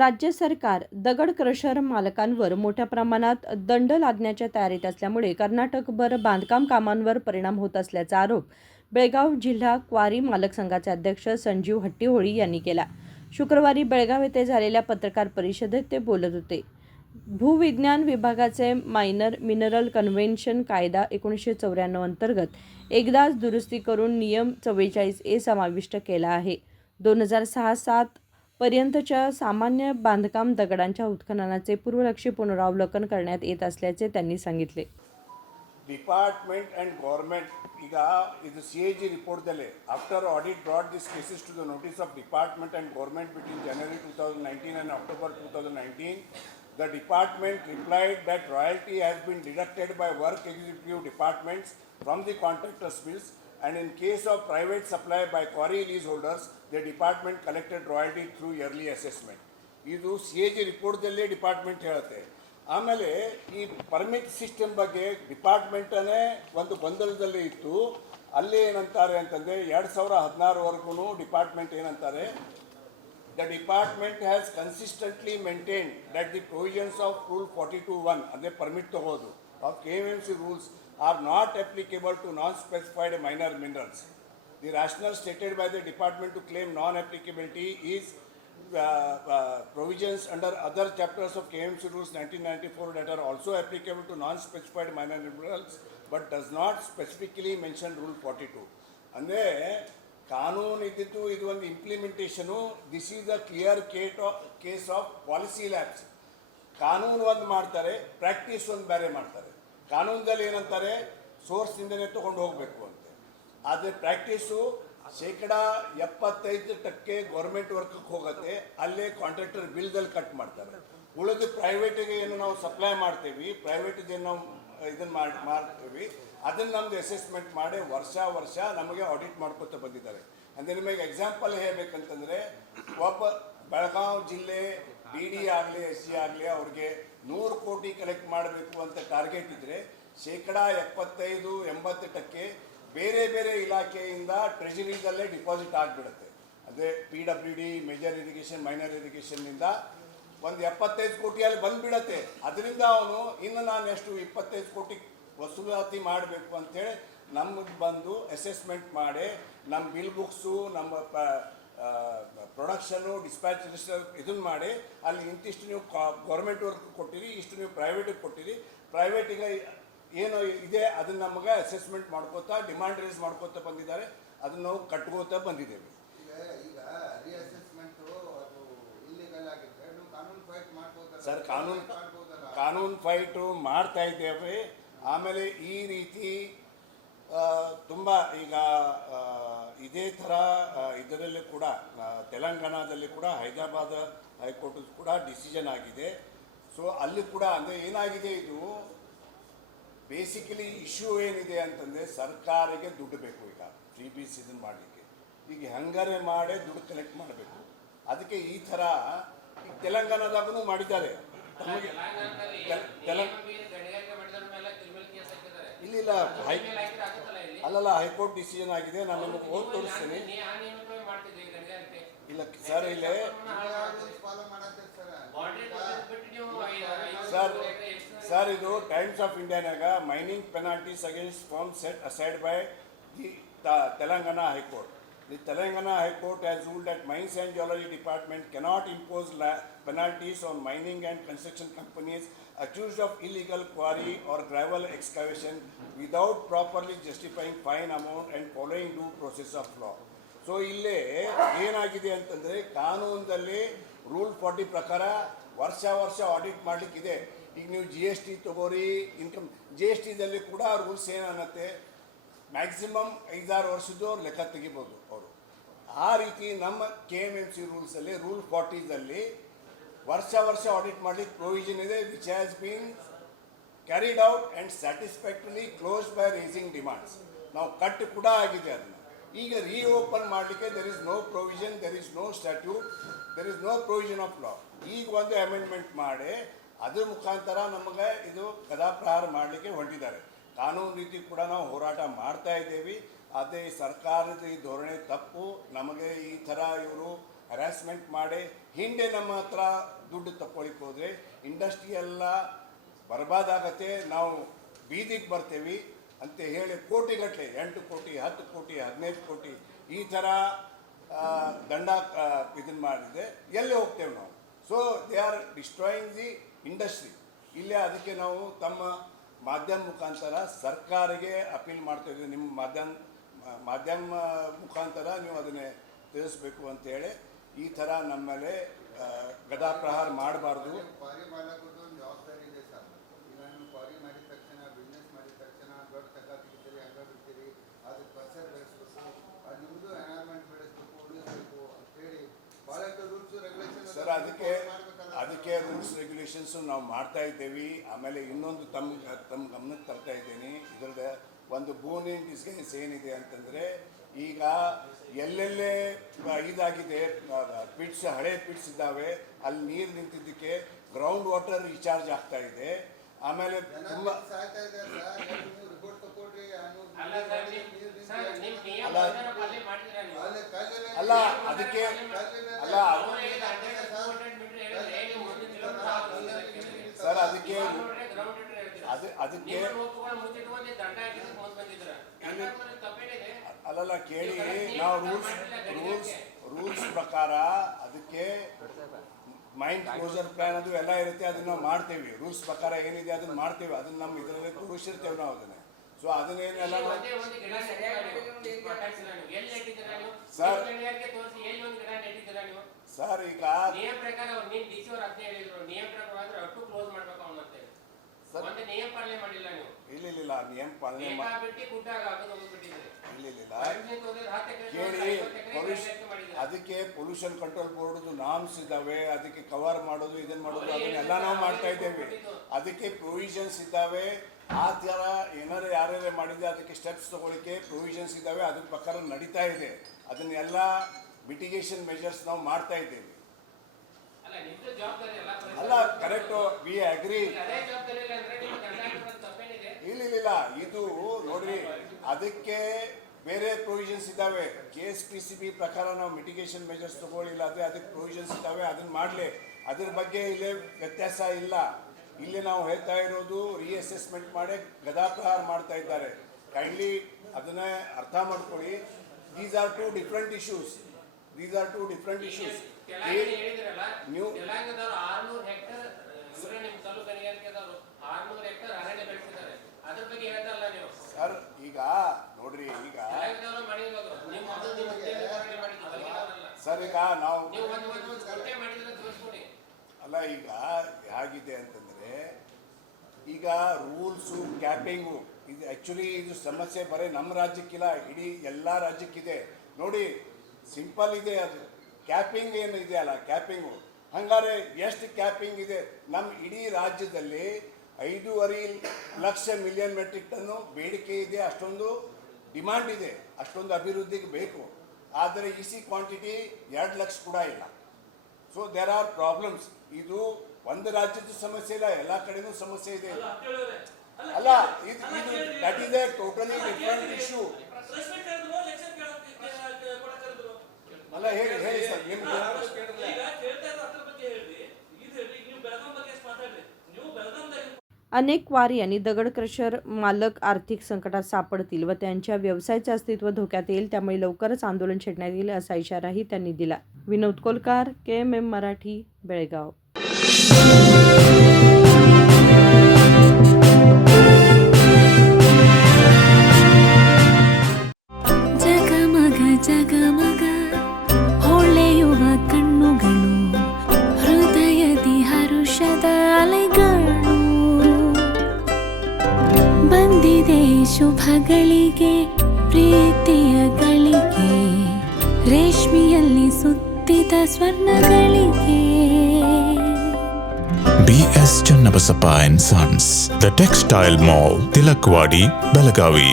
राज्य सरकार दगड क्रशर मालकांवर मोठ्या प्रमाणात दंड लादण्याच्या तयारीत असल्यामुळे कर्नाटकभर बांधकाम कामांवर परिणाम होत असल्याचा आरोप बेळगाव जिल्हा क्वारी मालक संघाचे अध्यक्ष संजीव हट्टीहोळी यांनी केला. शुक्रवारी बेळगाव येथे झालेल्या पत्रकार परिषदेत ते बोलत होते. भूविज्ञान विभागाचे मायनर मिनरल कन्व्हेन्शन कायदा 1994 अंतर्गत एकदाच दुरुस्ती करून नियम 44A समाविष्ट केला आहे. 2006-07 पर्यंतच्या सामान्य बांधकाम दगडांच्या उत्खननाचे पूर्वलक्षी पुनरावलोकन करण्यात येत असल्याचे त्यांनी सांगितले. ಡಿಪಾರ್ಟ್ಮೆಂಟ್ ಆ್ಯಂಡ್ ಗೌರ್ಮೆಂಟ್ ಈಗ ಇದು CAG ರಿಪೋರ್ಟ್ದಲ್ಲೇ after audit brought this cases to the notice of department and government between January 2019 and October 2019. The department replied that royalty has been deducted by work executive departments from the contractor's bills, and in case of private supply by quarry leaseholders, the department collected royalty through yearly assessment. ಇದು CAG ರಿಪೋರ್ಟ್ದಲ್ಲೇ department ಹೇಳುತ್ತೆ. ಆಮೇಲೆ ಈ permit system ಬಗ್ಗೆ ಡಿಪಾರ್ಟ್ಮೆಂಟನೇ ಒಂದು ಗೊಂದಲದಲ್ಲಿ ಇತ್ತು. ಅಲ್ಲಿ ಏನಂತಾರೆ ಅಂತಂದರೆ 2016ವರೆಗೂ ಡಿಪಾರ್ಟ್ಮೆಂಟ್ ಏನಂತಾರೆ, the department has consistently maintained that the provisions of Rule 42(1) ಅಂದರೆ permit ತಗೋದು of KMMC rules are not applicable to non-specified minor minerals. The rationale stated by the department to claim non-applicability is provisions under other chapters of KMC rules 1994 that are also applicable to non-specified minor minerals but does not specifically mention Rule 42. ಅಂದರೆ ಕಾನೂನು ಇದ್ದಿದ್ದು ಇದು ಒಂದು implementation. This is a clear case of policy lapse. ಕಾನೂನು ಒಂದು ಮಾಡ್ತಾರೆ, practice ಒಂದು ಬೇರೆ ಮಾಡ್ತಾರೆ. ಕಾನೂನದಲ್ಲಿ ಏನಂತಾರೆ, ಸೋರ್ಸಿಂದನೇ ತೊಗೊಂಡು ಹೋಗಬೇಕು ಅಂತ. ಆದರೆ ಪ್ರಾಕ್ಟೀಸು 75% ಗೌರ್ಮೆಂಟ್ ವರ್ಕಕ್ಕೆ ಹೋಗುತ್ತೆ, ಅಲ್ಲೇ ಕಾಂಟ್ರಾಕ್ಟರ್ ಬಿಲ್ದಲ್ಲಿ ಕಟ್ ಮಾಡ್ತಾರೆ. ಉಳಿದು ಪ್ರೈವೇಟಿಗೆ ಏನು ನಾವು ಸಪ್ಲೈ ಮಾಡ್ತೀವಿ, ಪ್ರೈವೇಟಿದೇನು ನಾವು ಇದನ್ನು ಮಾಡ್ತೀವಿ, ಅದನ್ನು ನಮ್ಮದು ಅಸೆಸ್ಮೆಂಟ್ ಮಾಡಿ ವರ್ಷ ನಮಗೆ ಆಡಿಟ್ ಮಾಡ್ಕೊತ ಬಂದಿದ್ದಾರೆ. ಅಂದರೆ ನಿಮಗೆ ಎಕ್ಸಾಂಪಲ್ ಹೇಳಬೇಕಂತಂದರೆ, ಒಬ್ಬ ಬೆಳಗಾವಿ ಜಿಲ್ಲೆ DD ಆಗಲಿ SC ಆಗಲಿ ಅವ್ರಿಗೆ 100 ಕೋಟಿ ಕಲೆಕ್ಟ್ ಮಾಡಬೇಕು ಅಂತ ಟಾರ್ಗೆಟ್ ಇದ್ದರೆ 75-80% ಬೇರೆ ಬೇರೆ ಇಲಾಖೆಯಿಂದ ಟ್ರೆಜರಿದಲ್ಲೇ ಡಿಪಾಸಿಟ್ ಆಗಿಬಿಡುತ್ತೆ. ಅದೇ PWD, ಮೇಜರ್ ಇರಿಗೇಷನ್, ಮೈನರ್ ಇರಿಗೇಷನ್ನಿಂದ ಒಂದು 75 ಕೋಟಿಯಲ್ಲಿ ಬಂದುಬಿಡತ್ತೆ. ಅದರಿಂದ ಅವನು ಇನ್ನು ನಾನು ಎಷ್ಟು 25 ಕೋಟಿ ವಸೂಲಾತಿ ಮಾಡಬೇಕು ಅಂಥೇಳಿ ನಮಗೆ ಬಂದು ಅಸೆಸ್ಮೆಂಟ್ ಮಾಡಿ ನಮ್ಮ ಬಿಲ್ ಬುಕ್ಸು, ನಮ್ಮ ಪ್ರೊಡಕ್ಷನು, ಡಿಸ್ಪ್ಯಾಚ್ ರಿಜಿಸ್ಟರ್ ಇದನ್ನು ಮಾಡಿ ಅಲ್ಲಿ ಇಂತಿಷ್ಟು ನೀವು ಗೌರ್ಮೆಂಟ್ ವರ್ಕ್ ಕೊಟ್ಟಿರಿ, ಇಷ್ಟು ನೀವು ಪ್ರೈವೇಟಿಗೆ ಕೊಟ್ಟಿರಿ, ಪ್ರೈವೇಟಿಗೆ ಏನು ಇದೆ ಅದನ್ನು ನಮಗೆ ಅಸೆಸ್ಮೆಂಟ್ ಮಾಡ್ಕೋತಾ ಡಿಮಾಂಡ್ ರೇಸ್ ಮಾಡ್ಕೋತಾ ಬಂದಿದ್ದಾರೆ. ಅದನ್ನು ನಾವು ಕಟ್ಕೋತಾ ಬಂದಿದ್ದೇವೆ. ಸರ್, ಕಾನೂನು ಫೈಟು ಮಾಡ್ತಾ ಇದ್ದೇವೆ. ಆಮೇಲೆ ಈ ರೀತಿ ತುಂಬ ಈಗ ಇದೇ ಥರ ಇದರಲ್ಲಿ ಕೂಡ ತೆಲಂಗಾಣದಲ್ಲಿ ಕೂಡ ಹೈದರಾಬಾದ್ ಹೈಕೋರ್ಟ್ ಕೂಡ ಡಿಸಿಷನ್ ಆಗಿದೆ. ಸೊ ಅಲ್ಲಿ ಕೂಡ ಅಂದರೆ ಏನಾಗಿದೆ, ಇದು ಬೇಸಿಕಲಿ ಇಶ್ಯೂ ಏನಿದೆ ಅಂತಂದರೆ ಸರ್ಕಾರಕ್ಕೆ ದುಡ್ಡು ಬೇಕು. ಈಗ 3Bs ಇದನ್ನು ಮಾಡಲಿಕ್ಕೆ ಈಗ ಹೆಂಗಾರೆ ಮಾಡೇ ದುಡ್ಡು ಕಲೆಕ್ಟ್ ಮಾಡಬೇಕು. ಅದಕ್ಕೆ ಈ ಥರ ಈಗ ತೆಲಂಗಾಣದಾಗೂ ಮಾಡಿದ್ದಾರೆ. ತಮಗೆ ಇಲ್ಲ ಅಲ್ಲಲ್ಲ, ಹೈಕೋರ್ಟ್ ಡಿಸಿಷನ್ ಆಗಿದೆ. ನಾನು ನಿಮಗೆ ಓದಿ ತೋರಿಸ್ತೀನಿ. ಇಲ್ಲ ಸರ್, ಇಲ್ಲೇ ಸರ್ ಇದು ಟೈಮ್ಸ್ ಆಫ್ ಇಂಡಿಯಾನಾಗ mining penalties against firms set aside by the Telangana High Court. The Telangana High Court has ruled that Mines and Geology Department cannot impose penalties on mining and construction companies accused of illegal quarry or gravel excavation without properly justifying fine amount and following due process of law. So ಇಲ್ಲೇ ಏನಾಗಿದೆ ಅಂತಂದರೆ, ಕಾನೂನದಲ್ಲಿ rule 40 ಪ್ರಕಾರ ವರ್ಷ audit ಮಾಡಲಿಕ್ಕಿದೆ. ಈಗ ನೀವು GST ತಗೋರಿ, income GSTದಲ್ಲಿ ಕೂಡ rules ಏನನ್ನತ್ತೆ, maximum 5-6 ವರ್ಷದ್ದು ಅವ್ರು ಲೆಕ್ಕ ತೆಗಿಬೋದು ಅವರು. ಆ ರೀತಿ ನಮ್ಮ KMMC ರೂಲ್ಸಲ್ಲಿ ರೂಲ್ 40ದಲ್ಲಿ ವರ್ಷ ಆಡಿಟ್ ಮಾಡಲಿಕ್ಕೆ ಪ್ರೊವಿಷನ್ ಇದೆ, which has been carried out and satisfactorily closed by raising demands. ನಾವು ಕಟ್ ಕೂಡ ಆಗಿದೆ. ಅದನ್ನು ಈಗ ರೀಓಪನ್ ಮಾಡಲಿಕ್ಕೆ there is no provision, there is no statute, there is no provision of law. ಈಗ ಒಂದು ಅಮೆಂಡ್ಮೆಂಟ್ ಮಾಡಿ ಅದ್ರ ಮುಖಾಂತರ ನಮಗೆ ಇದು ಗದಾಪ್ರಹಾರ ಮಾಡಲಿಕ್ಕೆ ಹೊರಟಿದ್ದಾರೆ. ಕಾನೂನು ರೀತಿ ಕೂಡ ನಾವು ಹೋರಾಟ ಮಾಡ್ತಾ ಇದ್ದೇವೆ. ಆದರೆ ಸರ್ಕಾರದ ಈ ಧೋರಣೆ ತಪ್ಪು. ನಮಗೆ ಈ ಥರ ಇವರು ಹ್ಯಾರಾಸ್ಮೆಂಟ್ ಮಾಡಿ ಹಿಂದೆ ನಮ್ಮ ಹತ್ರ ದುಡ್ಡು ತಗೊಳ್ಳಿಕ್ಕೆ ಹೋದರೆ ಇಂಡಸ್ಟ್ರಿ ಎಲ್ಲ ಬರ್ಬಾದಾಗತ್ತೆ, ನಾವು ಬೀದಿಗೆ ಬರ್ತೇವೆ ಅಂತ ಹೇಳಿ ಕೋಟಿಗಟ್ಟಲೆ 8 ಕೋಟಿ 10 ಕೋಟಿ 15 ಕೋಟಿ ಈ ಥರ ದಂಡ ಇದನ್ನು ಮಾಡಿದೆ ಎಲ್ಲಿ ಹೋಗ್ತೇವೆ ನಾವು. So they are destroying the industry. ಇಲ್ಲೇ ಅದಕ್ಕೆ ನಾವು ತಮ್ಮ ಮಾಧ್ಯಮ ಮುಖಾಂತರ ಸರ್ಕಾರಿಗೆ ಅಪೀಲ್ ಮಾಡ್ತಾಯಿದ್ದೀವಿ, ನಿಮ್ಮ ಮಾಧ್ಯಮ ಮುಖಾಂತರ ನೀವು ಅದನ್ನೇ ತಿಳಿಸ್ಬೇಕು ಅಂತೇಳಿ. ಈ ಥರ ನಮ್ಮ ಮೇಲೆ ಗದಾ ಪ್ರಹಾರ ಮಾಡಬಾರ್ದು. ಕ್ವಾರಿ ಮಾಲಕರದ್ದು ಒಂದು ಜವಾಬ್ದಾರಿ ಇದೆ ಸರ್. ಈಗ ನೀವು ಕ್ವಾರಿ ಮಾಡಿದ ತಕ್ಷಣ ಬಿಸ್ನೆಸ್ ಮಾಡಿದ ತಕ್ಷಣ ದೊಡ್ಡ ತಗ್ಗ ತೆಗಿತೀರಿ, ಹಂಗ ಬಿಡ್ತೀರಿ, ಅದಕ್ಕೆ ಪರಿಸರ ಬೆಳೆಸ್ಬೇಕು, ಅದು ನಿಮ್ಮದು ಎನ್ವೈರ್ಮೆಂಟ್ ಬೆಳೆಸ್ಬೇಕು, ಉಳಿಸ್ಬೇಕು ಅಂತೇಳಿ ಭಾಳಷ್ಟು ರೂಲ್ಸ್ ರೆಗ್ಯುಲೇಷನ್ ಸರ್. ಅದಕ್ಕೆ ರೂಲ್ಸ್ ರೆಗ್ಯುಲೇಷನ್ಸು ನಾವು ಮಾಡ್ತಾ ಇದ್ದೇವೆ. ಆಮೇಲೆ ಇನ್ನೊಂದು ತಮ್ಮ ಗಮನಕ್ಕೆ ತರ್ತಾ ಇದ್ದೀನಿ. ಇದರದ ಒಂದು ಬೋನ್ ಇನ್ ಡಿಸ್ಗೈನ್ಸ್ ಏನಿದೆ ಅಂತಂದರೆ, ಈಗ ಎಲ್ಲೆಲ್ಲೇ ಇದಾಗಿದೆ ಪಿಟ್ಸ್, ಹಳೆ ಪಿಟ್ಸ್ ಇದ್ದಾವೆ, ಅಲ್ಲಿ ನೀರು ನಿಂತಿದ್ದಕ್ಕೆ ಗ್ರೌಂಡ್ ವಾಟರ್ ರೀಚಾರ್ಜ್ ಆಗ್ತಾ ಇದೆ. ಆಮೇಲೆ ತುಂಬ ಅಲ್ಲ ಅದಕ್ಕೆ ಸರ್ ಅದಕ್ಕೆ ಅಲ್ಲಲ್ಲ ಕೇಳಿ, ನಾವು ರೂಲ್ಸ್ ಪ್ರಕಾರ ಅದಕ್ಕೆ ಮೈಂಡ್ ಕ್ಲೋಸರ್ ಪ್ಲಾನ್ ಅದು ಎಲ್ಲ ಇರುತ್ತೆ, ಅದನ್ನ ನಾವು ಮಾಡ್ತೇವೆ. ರೂಲ್ಸ್ ಪ್ರಕಾರ ಏನಿದೆ ಅದನ್ನ ಮಾಡ್ತೇವೆ, ಅದನ್ನ ನಮ್ಮ ಇದರಲ್ಲಿ ತೋರಿಸಿರ್ತೇವೆ ನಾವು ಅದನ್ನೇ. ಸೊ ಅದನ್ನೇನೆಲ್ಲ ಸರ್ ಈಗ ಇಲ್ಲ ನಿಯಮ ಪಾಲನೆ ಕೇಳಿ. ಅದಕ್ಕೆ ಪೊಲ್ಯೂಷನ್ ಕಂಟ್ರೋಲ್ ಬೋರ್ಡ್ ನಾರ್ಮ್ಸ್ ಇದ್ದಾವೆ, ಅದಕ್ಕೆ ಕವರ್ ಮಾಡೋದು ಇದನ್ನ ಮಾಡೋದು ಅದನ್ನೆಲ್ಲ ನಾವು ಮಾಡ್ತಾ ಇದ್ದೇವೆ. ಅದಕ್ಕೆ ಪ್ರೊವಿಷನ್ಸ್ ಇದ್ದಾವೆ. ಆ ಥರ ಏನಾರು ಯಾರ್ಯಾರೇ ಮಾಡಿದೆ ಅದಕ್ಕೆ ಸ್ಟೆಪ್ಸ್ ತಗೊಳ್ಳಿಕ್ಕೆ ಪ್ರೊವಿಷನ್ಸ್ ಇದ್ದಾವೆ, ಅದ್ರ ಪ್ರಕಾರ ನಡೀತಾ ಇದೆ. ಅದನ್ನೆಲ್ಲ ಮಿಟಿಗೇಷನ್ ಮೆಜರ್ಸ್ ನಾವು ಮಾಡ್ತಾ ಇದ್ದೇವೆ. ಅಲ್ಲ ಕರೆಕ್ಟು, ವಿ ಅಗ್ರಿ. ಇಲ್ಲ ಇದು ನೋಡ್ರಿ, ಅದಕ್ಕೆ ಬೇರೆ ಪ್ರೊವಿಷನ್ಸ್ ಇದ್ದಾವೆ. KSPCB ಪ್ರಕಾರ ನಾವು ಮಿಟಿಗೇಷನ್ ಮೆಜರ್ಸ್ ತಗೊಳ್ಳಿಲ್ಲ ಅಂದರೆ ಅದಕ್ಕೆ ಪ್ರೊವಿಷನ್ಸ್ ಇದ್ದಾವೆ, ಅದನ್ನ ಮಾಡಲಿ. ಅದ್ರ ಬಗ್ಗೆ ಇಲ್ಲೇ ವ್ಯತ್ಯಾಸ ಇಲ್ಲ. ಇಲ್ಲಿ ನಾವು ಹೇಳ್ತಾ ಇರೋದು ರೀಅಸೆಸ್ಮೆಂಟ್ ಮಾಡಿ ಗದಾ ಪ್ರಹಾರ ಮಾಡ್ತಾ ಇದ್ದಾರೆ. ಕೈಂಡ್ಲಿ ಅದನ್ನ ಅರ್ಥ ಮಾಡ್ಕೊಳ್ಳಿ. These are two different issues. ನೀವು ಸರ್ ಈಗ ನೋಡ್ರಿ, ಈಗ ಸರ್ ಈಗ ನಾವು ಅಲ್ಲ ಈಗ ಹೇಗಿದೆ ಅಂತಂದ್ರೆ, ಈಗ ರೂಲ್ಸು ಕ್ಯಾಪಿಂಗು ಇದು ಆ್ಯಕ್ಚುಲಿ ಇದು ಸಮಸ್ಯೆ ಬರೀ ನಮ್ಮ ರಾಜ್ಯಕ್ಕಿಲ್ಲ, ಇಡೀ ಎಲ್ಲ ರಾಜ್ಯಕ್ಕಿದೆ. ನೋಡಿ ಸಿಂಪಲ್ ಇದೆ ಅದು. ಕ್ಯಾಪಿಂಗ್ ಏನು ಇದೆ ಅಲ್ಲ, ಕ್ಯಾಪಿಂಗು ಹಂಗಾರೆ ಎಷ್ಟು ಕ್ಯಾಪಿಂಗ್ ಇದೆ ನಮ್ಮ ಇಡೀ ರಾಜ್ಯದಲ್ಲಿ? 5.5 ಲಕ್ಷ ಮಿಲಿಯನ್ ಮೆಟ್ರಿಕ್ ಟನ್ನು ಬೇಡಿಕೆ ಇದೆ, ಅಷ್ಟೊಂದು ಡಿಮಾಂಡ್ ಇದೆ, ಅಷ್ಟೊಂದು ಅಭಿವೃದ್ಧಿಗೆ ಬೇಕು. ಆದರೆ ಇಸಿ ಕ್ವಾಂಟಿಟಿ 2 ಲಕ್ಷ ಕೂಡ ಇಲ್ಲ. So there are problems. ಇದು ಒಂದು ರಾಜ್ಯದ ಸಮಸ್ಯೆ ಇಲ್ಲ, ಎಲ್ಲ ಕಡೆನೂ ಸಮಸ್ಯೆ ಇದೆ. ಅಲ್ಲ ಇದು that is A totally different issue. ಅಲ್ಲ ಹೇಳಿ ಸರ್, ನಿಮ್ಗೆ अनेक क्वारी आणि दगड क्रशर मालक आर्थिक संकटात सापडतील व त्यांच्या व्यवसायाचे अस्तित्व धोक्यात येईल, त्यामुळे लवकरच आंदोलन छेडण्यात येईल असा इशाराही त्यांनी दिला. विनोद कोलकार, KMM मराठी, बेळगाव. ಜಗಮಗ ಜಗಮಗ ಹೊಳೆಯುವ ಕಣ್ಣುಗಳು, ಹೃದಯದಿ ಹರುಷದ ಅಲೆಗಳು. ಬಂದಿದೆ ಶುಭಗಳಿಗೆ ಪ್ರೀತಿಯ ಗಳಿಗೆ, ರೇಷ್ಮೆಯಲ್ಲಿ ಸುತ್ತಿದ ಸ್ವರ್ಣಗಳಿಗೆ. BS Channabasappa and Sons, The Textile Mall, Tilakwadi, Belagavi.